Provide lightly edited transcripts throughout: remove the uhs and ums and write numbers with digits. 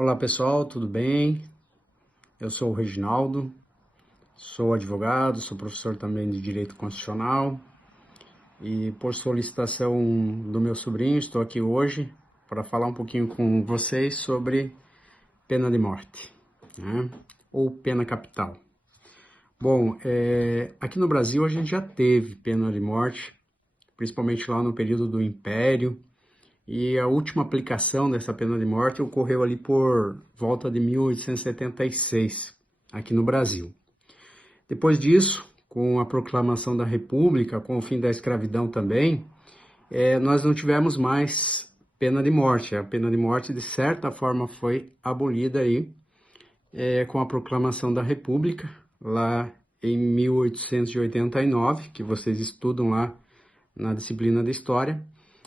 Olá pessoal, tudo bem? Eu sou o Reginaldo, sou advogado, sou professor também de Direito Constitucional e por solicitação do meu sobrinho estou aqui hoje para falar um pouquinho com vocês sobre pena de morte, né? Ou pena capital. Bom, aqui no Brasil a gente já teve pena de morte, principalmente lá no período do Império, e a última aplicação dessa pena de morte ocorreu ali por volta de 1876, aqui no Brasil. Depois disso, com a proclamação da República, com o fim da escravidão também, nós não tivemos mais pena de morte. A pena de morte, de certa forma, foi abolida aí, com a proclamação da República, lá em 1889, que vocês estudam lá na disciplina de História.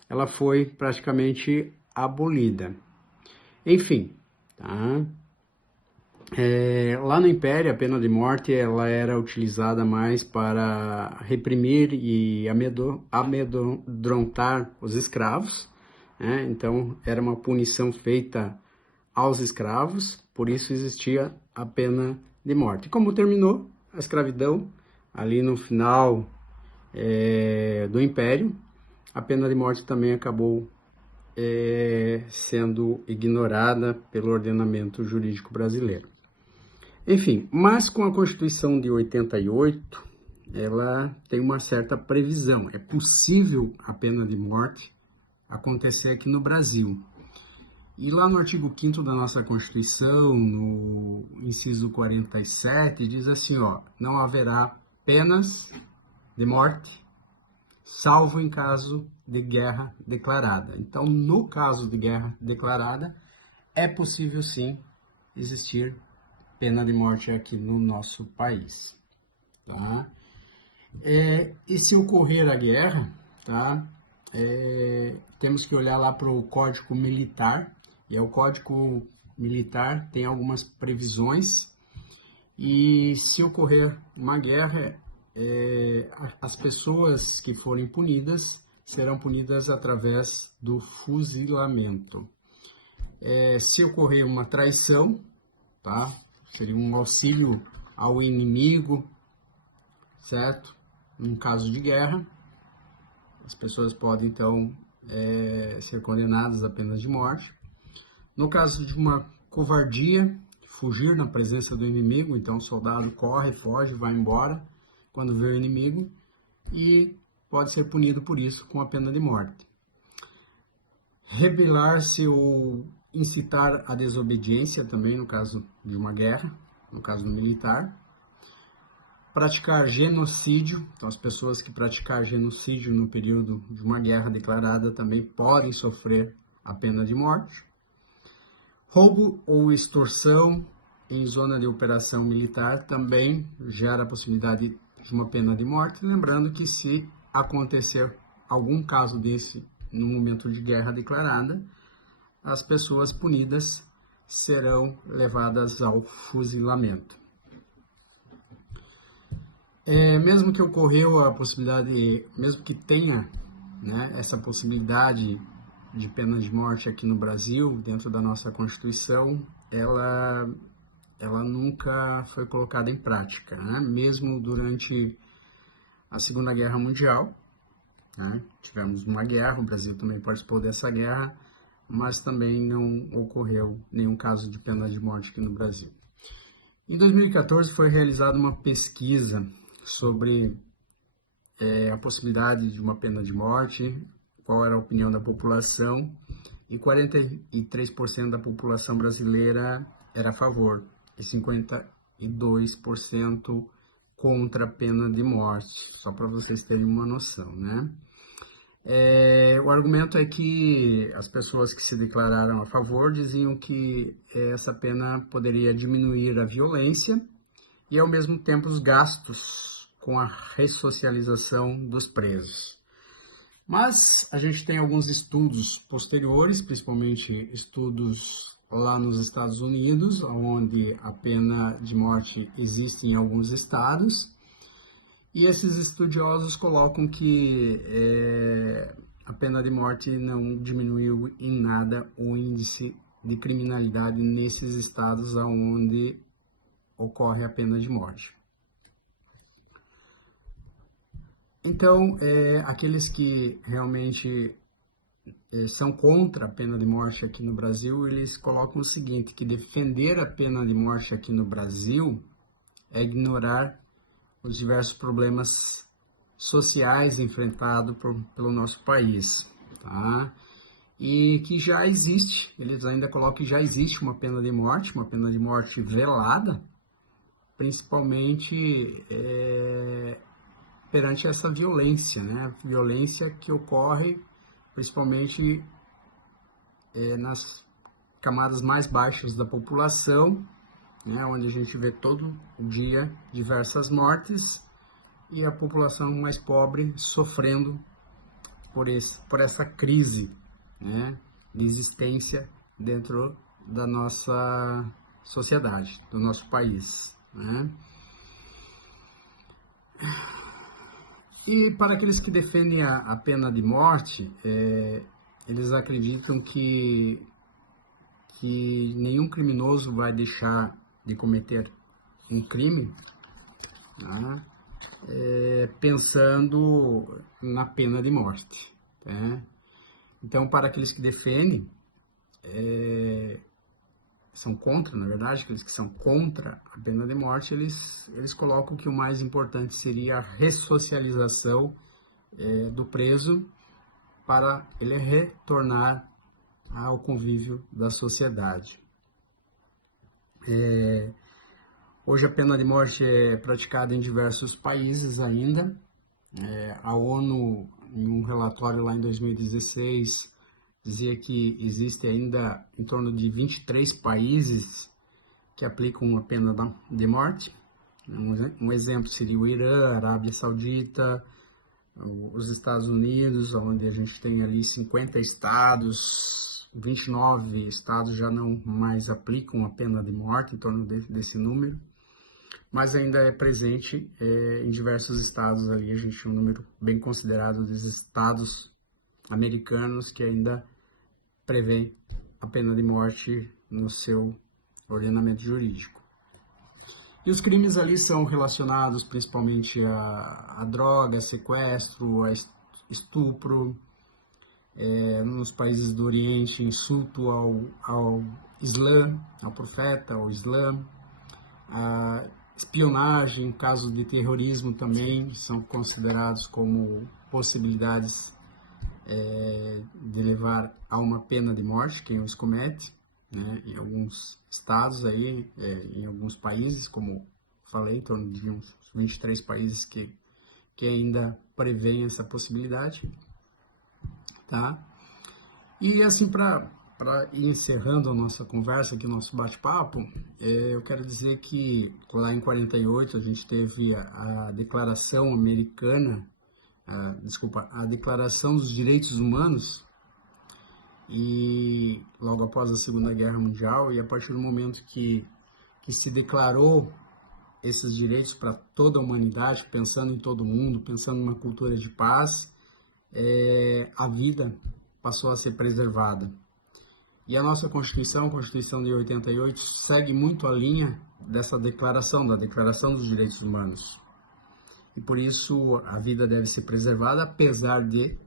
Ela foi praticamente abolida. Enfim, tá? Lá no Império, a pena de morte ela era utilizada mais para reprimir e amedrontar os escravos, né? Então, era uma punição feita aos escravos, por isso existia a pena de morte. Como terminou a escravidão, ali no final do Império, a pena de morte também acabou sendo ignorada pelo ordenamento jurídico brasileiro. Enfim, mas com a Constituição de 88, ela tem uma certa previsão. É possível a pena de morte acontecer aqui no Brasil. E lá no artigo 5º da nossa Constituição, no inciso 47, diz assim, não haverá penas de morte, salvo em caso de guerra declarada. Então, no caso de guerra declarada, é possível sim existir pena de morte aqui no nosso país, tá? E se ocorrer a guerra, tá? Temos que olhar lá para o Código Militar, e o Código Militar tem algumas previsões, e se ocorrer uma guerra, as pessoas que forem punidas serão punidas através do fuzilamento. Se ocorrer uma traição, tá? Seria um auxílio ao inimigo, certo? Num caso de guerra, as pessoas podem, então, ser condenadas a pena de morte. No caso de uma covardia, fugir na presença do inimigo, então o soldado corre, foge, vai embora quando vê o inimigo e pode ser punido por isso com a pena de morte. Rebelar-se ou incitar a desobediência também no caso de uma guerra, no caso militar. Praticar genocídio, então as pessoas que praticar genocídio no período de uma guerra declarada também podem sofrer a pena de morte. Roubo ou extorsão em zona de operação militar também gera a possibilidade de uma pena de morte, lembrando que se acontecer algum caso desse no momento de guerra declarada, as pessoas punidas serão levadas ao fuzilamento. Mesmo que ocorreu a possibilidade, mesmo que tenha, né, essa possibilidade de pena de morte aqui no Brasil, dentro da nossa Constituição, ela nunca foi colocada em prática, né? Mesmo durante a Segunda Guerra Mundial, né? Tivemos uma guerra, o Brasil também participou dessa guerra, mas também não ocorreu nenhum caso de pena de morte aqui no Brasil. Em 2014 foi realizada uma pesquisa sobre a possibilidade de uma pena de morte, qual era a opinião da população, e 43% da população brasileira era a favor e 52% contra a pena de morte, só para vocês terem uma noção, né? O argumento é que as pessoas que se declararam a favor diziam que essa pena poderia diminuir a violência e, ao mesmo tempo, os gastos com a ressocialização dos presos. Mas a gente tem alguns estudos posteriores, principalmente estudos lá nos Estados Unidos, onde a pena de morte existe em alguns estados, e esses estudiosos colocam que a pena de morte não diminuiu em nada o índice de criminalidade nesses estados onde ocorre a pena de morte. Então, aqueles que realmente são contra a pena de morte aqui no Brasil, eles colocam o seguinte, que defender a pena de morte aqui no Brasil é ignorar os diversos problemas sociais enfrentados pelo nosso país, tá? E que já existe, eles ainda colocam que já existe uma pena de morte velada, principalmente perante essa violência, né? Violência que ocorre principalmente nas camadas mais baixas da população, né? Onde a gente vê todo dia diversas mortes e a população mais pobre sofrendo por essa crise, né, de existência dentro da nossa sociedade, do nosso país, né? E para aqueles que defendem a pena de morte, eles acreditam que nenhum criminoso vai deixar de cometer um crime, né, pensando na pena de morte, né? Então, para aqueles que defendem, são contra, na verdade, aqueles que são contra a pena de morte, eles colocam que o mais importante seria a ressocialização do preso para ele retornar ao convívio da sociedade. Hoje a pena de morte é praticada em diversos países ainda. A ONU, em um relatório lá em 2016, dizia que existe ainda em torno de 23 países que aplicam a pena de morte. Um exemplo seria o Irã, a Arábia Saudita, os Estados Unidos, onde a gente tem ali 50 estados, 29 estados já não mais aplicam a pena de morte, em torno desse número, mas ainda é presente em diversos estados ali, a gente tem um número bem considerado dos estados americanos que ainda prevê a pena de morte no seu ordenamento jurídico. E os crimes ali são relacionados principalmente a droga, sequestro, a estupro, nos países do Oriente, insulto ao Islã, ao profeta, ao Islã, a espionagem, casos de terrorismo também são considerados como possibilidades de levar a uma pena de morte quem os comete, né? Em alguns estados aí, em alguns países, como falei, em torno de uns 23 países que ainda prevêem essa possibilidade, tá? E assim, para ir encerrando a nossa conversa aqui, o nosso bate-papo, eu quero dizer que lá em 48 a gente teve a Declaração Americana, a Declaração dos Direitos Humanos, e logo após a Segunda Guerra Mundial, e a partir do momento que se declarou esses direitos para toda a humanidade, pensando em todo mundo, pensando numa cultura de paz, a vida passou a ser preservada. E a nossa Constituição, a Constituição de 88, segue muito a linha dessa declaração, da Declaração dos Direitos Humanos. E por isso a vida deve ser preservada, apesar de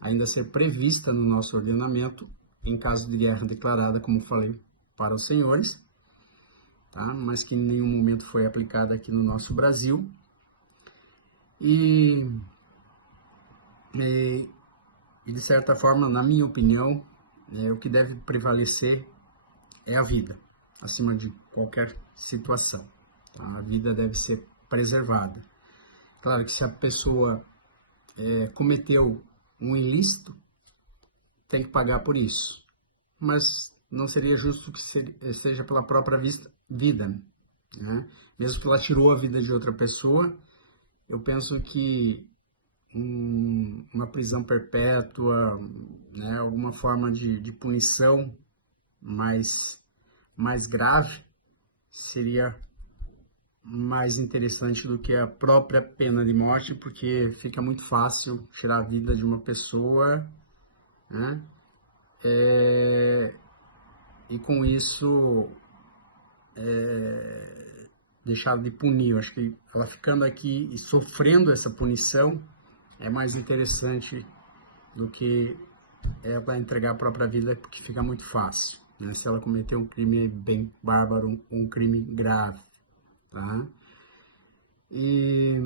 ainda ser prevista no nosso ordenamento em caso de guerra declarada, como falei, para os senhores, tá? Mas que em nenhum momento foi aplicada aqui no nosso Brasil. E de certa forma, na minha opinião, o que deve prevalecer é a vida, acima de qualquer situação, tá? A vida deve ser preservada. Claro que se a pessoa cometeu um ilícito, tem que pagar por isso. Mas não seria justo que seja pela própria vida, né? Mesmo que ela tirou a vida de outra pessoa, eu penso que uma prisão perpétua, né, alguma forma de punição mais grave, seria mais interessante do que a própria pena de morte, porque fica muito fácil tirar a vida de uma pessoa, né? e com isso deixar de punir. Eu acho que ela ficando aqui e sofrendo essa punição é mais interessante do que ela entregar a própria vida, porque fica muito fácil, né? Se ela cometer um crime bem bárbaro, um crime grave, tá? E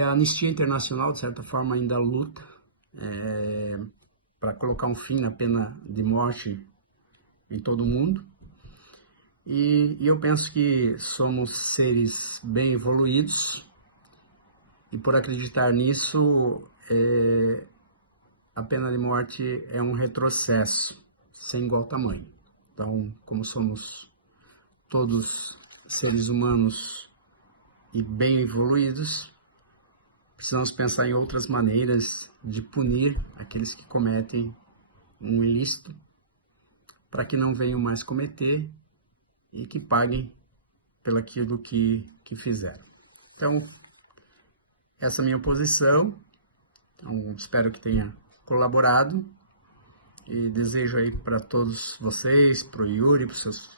a Anistia Internacional, de certa forma, ainda luta para colocar um fim na pena de morte em todo o mundo. E eu penso que somos seres bem evoluídos, e por acreditar nisso, a pena de morte é um retrocesso sem igual tamanho. Então, como somos todos seres humanos e bem evoluídos, precisamos pensar em outras maneiras de punir aqueles que cometem um ilícito, para que não venham mais cometer e que paguem pelaquilo que fizeram. Então, essa é a minha posição. Então, espero que tenha colaborado e desejo aí para todos vocês, para o Yuri, para os seus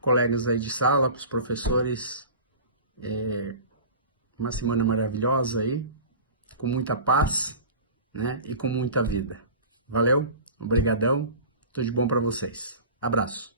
colegas aí de sala, para os professores, uma semana maravilhosa aí, com muita paz, né, e com muita vida. Valeu, obrigadão, tudo de bom para vocês. Abraço.